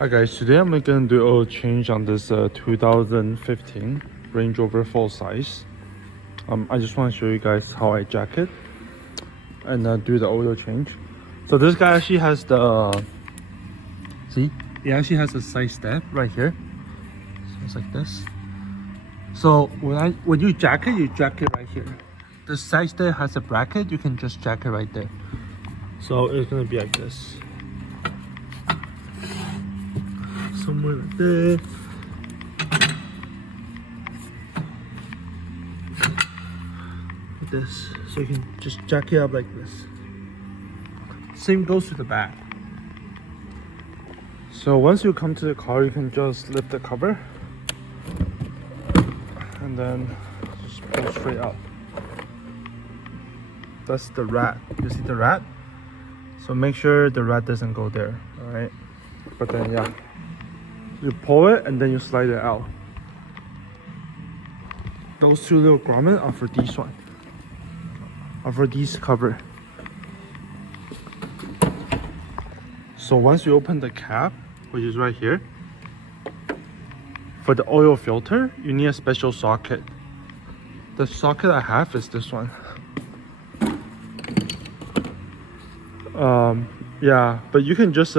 Hi guys, today I'm gonna do a oil change on this 2015 Range Rover full size. I just want to show you guys how I jack it and do the oil change. So this guy actually has the see, it actually has a side step right here. So it's like this. So when you jack it right here. The side step has a bracket, you can just jack it right there. So it's gonna be like this. Somewhere like there. Like this. So you can just jack it up like this. Same goes to the back. So once you come to the car, you can just lift the cover and then just pull straight up. That's the rat. You see the rat? So make sure the rat doesn't go there. Alright. But then yeah. You pull it and then you slide it out. Those two little grommets are for this one. Are for this cover. So once you open the cap, which is right here, for the oil filter, you need a special socket. The socket I have is this one. Yeah, but you can just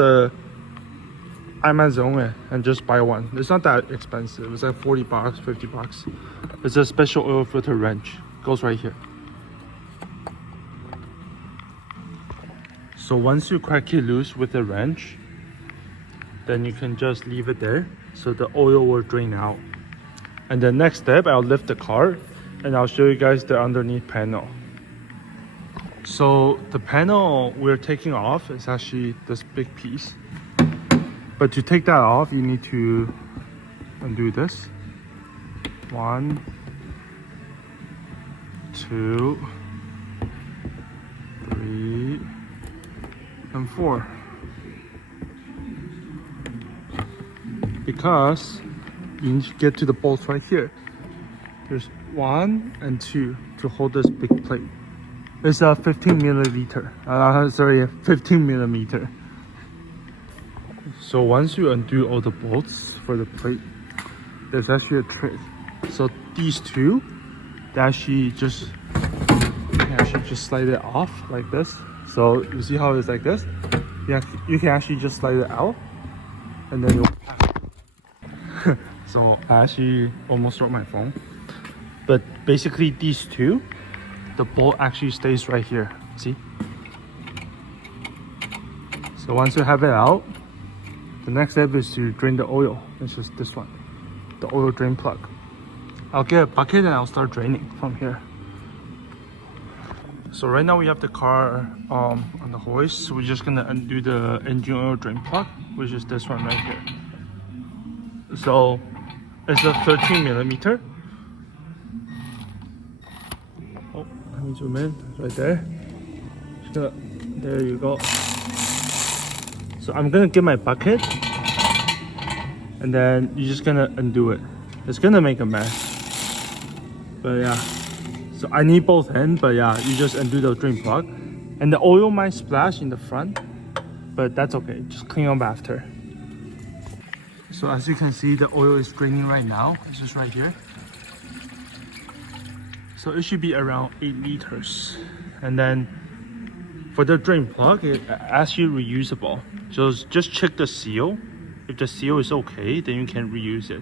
Amazon it and just buy one. It's not that expensive. It's like 40 bucks, 50 bucks. It's a special oil filter wrench. Goes right here. So once you crack it loose with the wrench, then you can just leave it there so the oil will drain out. And the next step, I'll lift the car and I'll show you guys the underneath panel. So the panel we're taking off is actually this big piece. But to take that off, you need to undo this. 1, 2, 3, and 4. Because you need to get to the bolts right here. There's 1 and 2 to hold this big plate. It's a 15 millimeter. 15 millimeter. So once you undo all the bolts for the plate, there's actually a trick. So these two, you can actually just slide it off like this. So you see how it's like this? Yeah, you can actually just slide it out, and then you'll. So I actually almost dropped my phone. But basically these two, the bolt actually stays right here. See? So once you have it out, the next step is to drain the oil. It's just this one, the oil drain plug. I'll get a bucket and I'll start draining from here. So right now we have the car on the hoist. So we're just gonna undo the engine oil drain plug, which is this one right here. So it's a 13 millimeter. Oh, let me zoom in. It's right there. There you go. So I'm gonna get my bucket and then you're just gonna undo it. It's gonna make a mess, but yeah. So I need both ends, but yeah, you just undo the drain plug and the oil might splash in the front, but that's okay, just clean up after. So as you can see, the oil is draining right now. It's just right here. So it should be around 8 liters. And then for the drain plug, it's actually reusable. So just check the seal. If the seal is okay, then you can reuse it.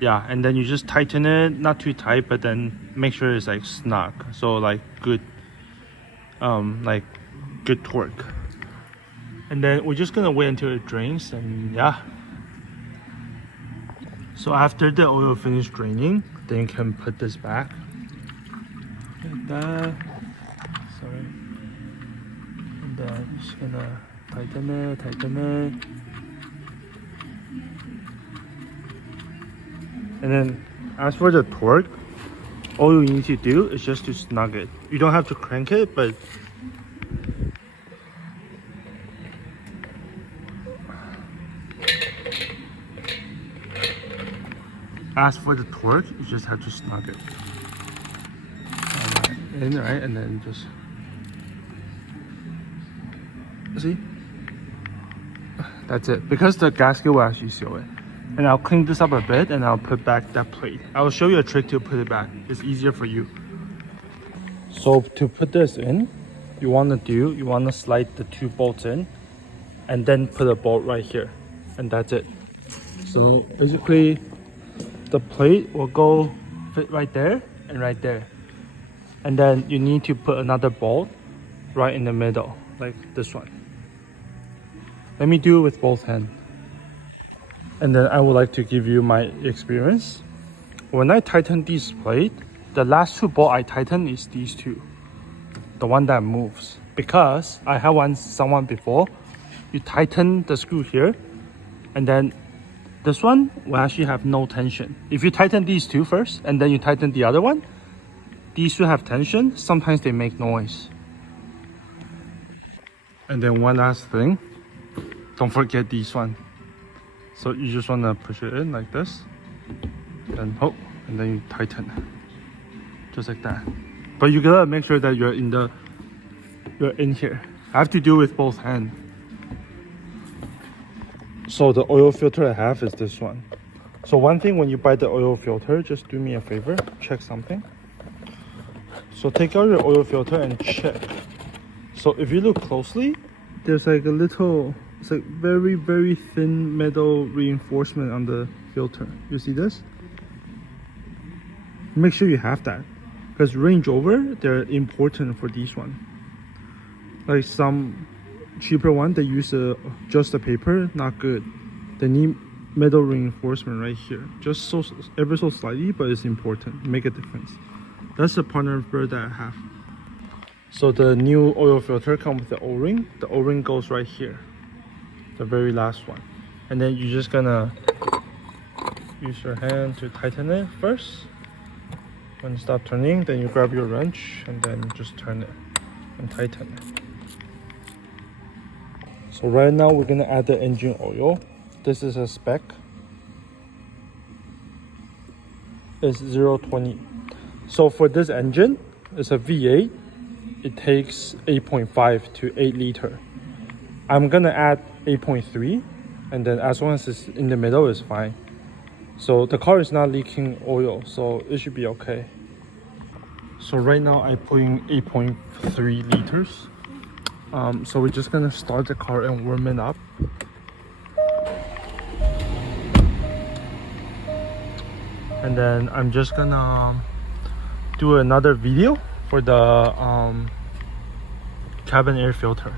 Yeah, and then you just tighten it, not too tight, but then make sure it's like snug. So like good torque. And then we're just gonna wait until it drains, and yeah. So after the oil finished draining, then you can put this back. Like that. Sorry. And then just gonna tighten it. And then as for the torque, all you need to do is just to snug it. You don't have to crank it, but as for the torque, you just have to snug it. Right, and then just see. That's it, because the gasket will actually seal it. And I'll clean this up a bit and I'll put back that plate. I will show you a trick to put it back. It's easier for you. So to put this in, you want to slide the 2 bolts in and then put a bolt right here, and that's it. So basically the plate will go fit right there and right there, and then you need to put another bolt right in the middle like this one. Let me do it with both hands, and then I would like to give you my experience. When I tighten this plate, the last 2 bolts I tighten is these 2, the one that moves, because I had someone before. You tighten the screw here, and then this one will actually have no tension. If you tighten these 2 first and then you tighten the other one, these 2 have tension. Sometimes they make noise. And then one last thing, don't forget this one. So you just want to push it in like this, and and then you tighten just like that. But you gotta make sure that you're in here. I have to do it with both hands. So the oil filter I have is this one. So one thing, when you buy the oil filter, just do me a favor, check something. So take out your oil filter and check. So if you look closely, there's like a little, it's like very, very thin metal reinforcement on the filter. You see this? Make sure you have that, because Range Rover, they're important for these one. Like some cheaper one, they use just the paper, not good. They need metal reinforcement right here, just so ever so slightly, but it's important, make a difference. That's the partner bird that I have. So the new oil filter comes with the O-ring. The O-ring goes right here, the very last one, and then you're just gonna use your hand to tighten it first. When you stop turning, then you grab your wrench and then just turn it and tighten it. So right now we're gonna add the engine oil. This is a spec. It's 0.20. So for this engine, it's a V8. It takes 8.5 to 8 liter. I'm gonna add 8.3, and then as long as it's in the middle, it's fine. So the car is not leaking oil, so it should be okay. So right now I put in 8.3 liters. So we're just gonna start the car and warm it up. And then I'm just gonna do another video for the cabin air filter.